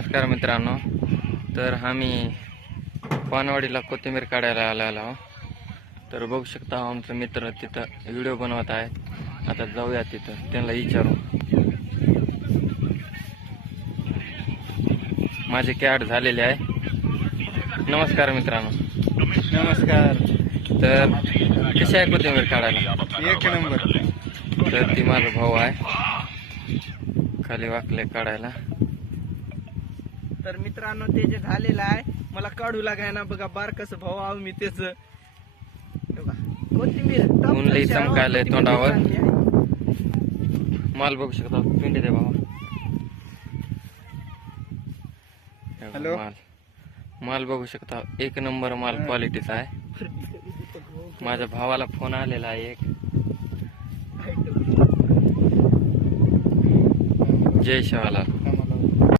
नमस्कार मित्रांनो. तर आम्ही पानवाडीला कोथिंबीर काढायला आलेलो आहोत. तर बघू शकता आमचे मित्र तिथं व्हिडिओ बनवत आहेत. आता जाऊया तिथं त्यांना विचारू. माझे कॅड झालेले आहे. नमस्कार मित्रांनो. नमस्कार. तर कशी आहे कोथिंबीर काढायला? एक नंबर. तर ती माझा भाऊ आहे, खाली वाकले काढायला. तर मित्रांनो ते जे झालेलं आहे मला काढू लागाय ना बघा. बारकस भाऊ आहो मी त्याच कोथिंबीर ऊन लई चमकायलंय तोंडावर. माल बघू शकता. पिंडी दे बाबा. हॅलो. माल बघू शकता. एक नंबर माल क्वालिटीचा आहे. माझ्या भावाला फोन आलेला आहे एक. जय शिवालाल.